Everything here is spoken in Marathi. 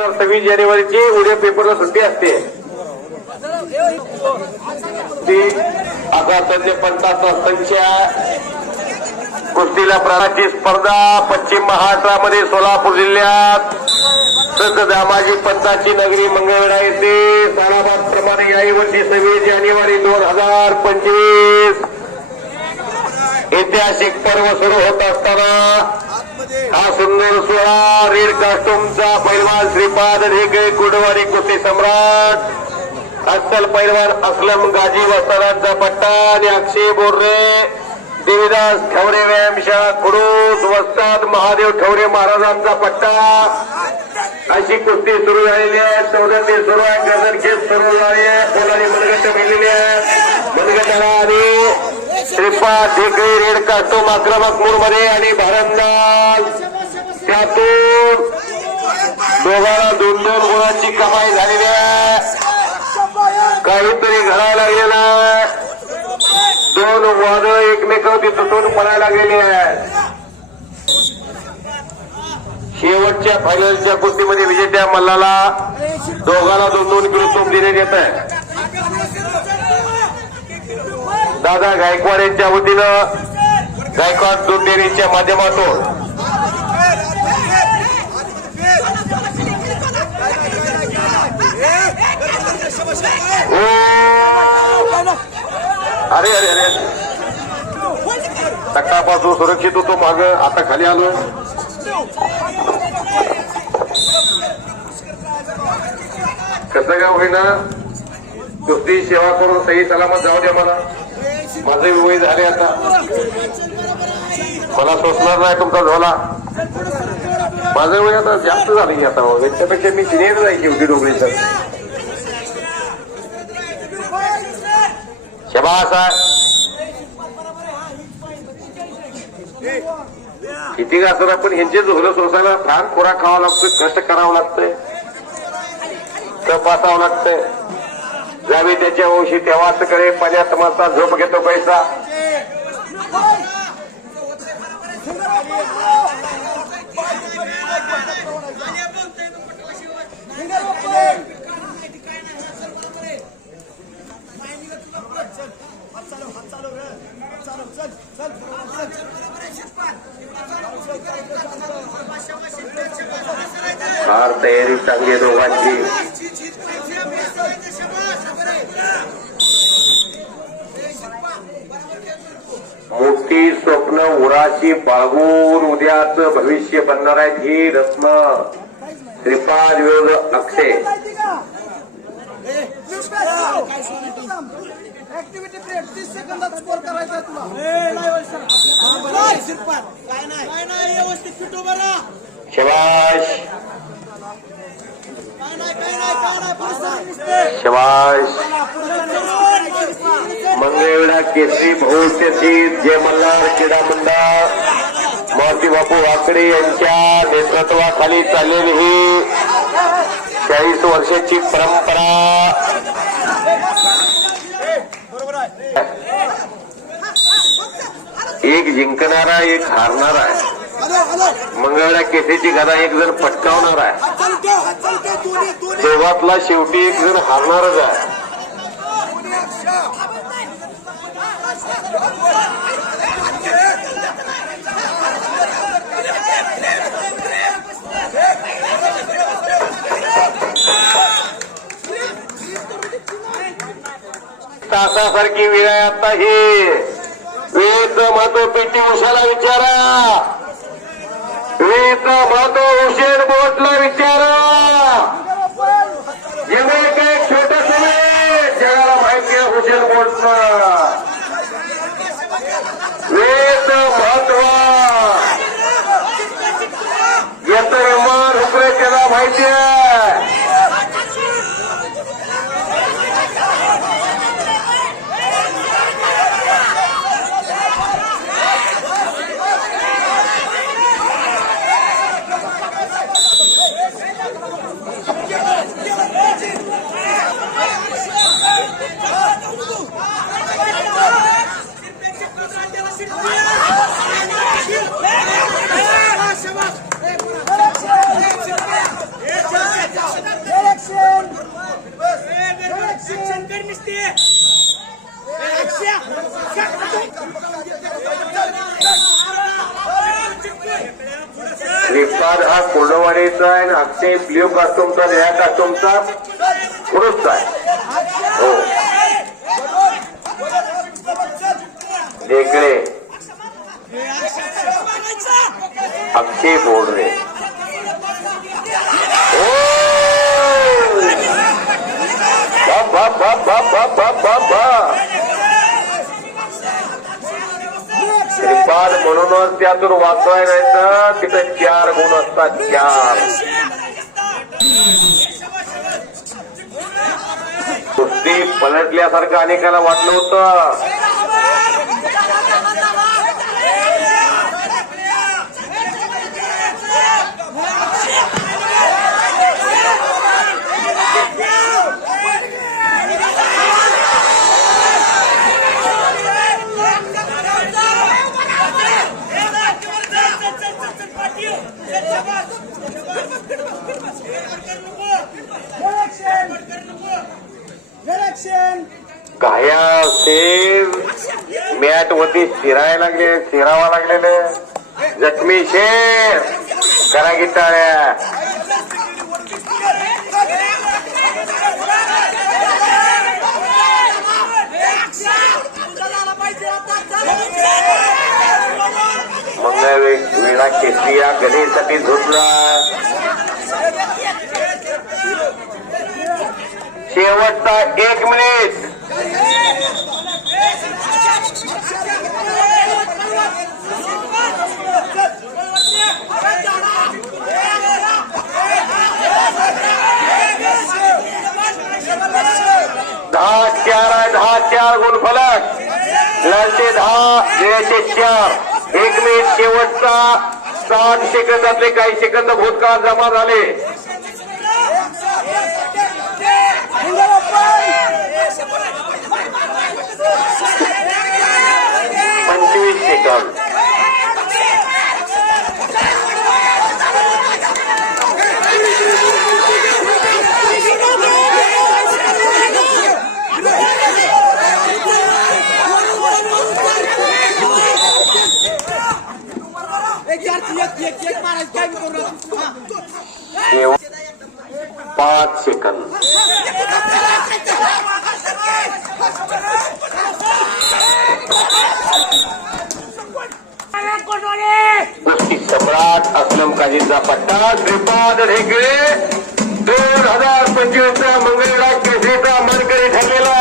येणार सव्वीस जानेवारीची उद्या पेपरला सुट्टी असते. ती आता तज्ञ पंचाहत्तर संख्या कुस्तीला प्राणाची स्पर्धा पश्चिम महाराष्ट्रामध्ये सोलापूर जिल्ह्यात. संत दामाजी पंताची नगरी मंगळवेढा येथे. सालाबाद प्रमाणे याही वर्षी सव्वीस जानेवारी दोन हजार पंचवीस. ऐतिहासिक पर्व सुरू होत असताना हा सुंदर सोळा रेड कास्टूमचा पैलवान श्रीपाद ढेकळे कुडवारी कुस्ती सम्राट अस्सल पैलवान असलम गाजी वस्तारांचा पट्टा आणि अक्षय बोर्रे देवीदास ठवरे व्यायामशाळा कुडूस वस्ताद महादेव ठवरे महाराजांचा पट्टा. अशी कुस्ती सुरू झालेली आहे. चौदा ते सुरू आहे गर्दन खेळ सुरू झाली आहे. पोलारी मनगट मिळलेली आहे. मनगटाला आणि श्रीपाद ढेकळे रेड काढतो आक्रमक मूडमध्ये आणि भारंदाज त्यातून दोघांना दोन दोन गुणांची कमाई झालेली आहे. काहीतरी घडायला लागलेलं आहे. दोन वाद एकमेकावरती तुटून पडायला गेले आहेत शेवटच्या फायनलच्या कुस्तीमध्ये विजेत्या मल्लाला दोघांना दोन दोन किलो तूप देण्यात येत आहे. दादा गायकवाड यांच्या वतीनं गायकवाड दूध डेअरीच्या माध्यमातून अरे अरे अरे. सकाळपासून सुरक्षित होतो माग. आता खाली आलो. कसं काय होईना? कुस्ती सेवा करून सही सलामत जाऊ द्या मला. माझे वय झाले आता. मला सोचणार नाही तुमचा झोला. माझं वय आता जास्त झालं की आता. मग. याच्यापेक्षा मी सिनियर जायची होती डोबळीचं शबास आहे किती असं पण यांचे झोलं सोसायला फार खोराक खावा लागतोय कष्ट करावं लागतंय. तपासावं लागतंय. जावे त्याच्या वंशी तेव्हाच करे मारता झोप घेतो पैसा. फार तयारी चांगली दोघांची. उराची बाळगून उद्याच भविष्य बनणार आहेत ही रत्न. श्रीपाद विरोध अक्षय. शबाश. मंगळवेढा केसरी बहुत्यची जय मल्हार क्रीडा मंडळ. महर्षी बापू वाकडे यांच्या नेतृत्वाखाली चाललेली ही चाळीस वर्षाची परंपरा. एक जिंकणारा एक हारणारा आहे. हॅलो हॅलो केसरीची गदा एक जण पटकावणार आहे. देवातला दोघातला शेवटी एक जण हारणारच आहे. तासासारखी वेळ आहे आता ही वेळेचं महत्त्व पेटी उशाला विचारा. वेळेचं महत्त्व उशेर बोटला विचारा. एवढे काय छोटस जगाला माहिती आहे उशेर बोटनं वेळेचं महत्त्व येतं विमान हुकले त्याला माहिती आहे आहे आणि अक्षय ब्ल्यू कास्टूमचा निळ्या कास्टूमचा पुरुष आहे. हो. वेगळे अक्षय बोर्डे श्रीपाद त्यातून वाचवाय नाही तर तिथं चार गुण असतात चार. कुस्ती पलटल्यासारखं अनेकाला वाटलं होतं. काय मॅट वरती शिरायला लागले शिरावा लागलेले. जखमी शेर करा गिटाळ्या मग वेळा केसरिया गणेशसाठी झुटला शेवटचा एक मिनिट दहा चार आहे दहा चार आठ फलक लालचे दहा निळ्याचे चार. एक मिनिट शेवटचा. साठ सेकंदातले काही सेकंद भूतकाळात जमा झाले. पाँच पाँच सेकंड। कुश्ती सम्राट असलम काजींचा पट्टा, त्रिपाद ढेकळे दो हज़ार पंचवीसचा के जीता मरकर ठरलेला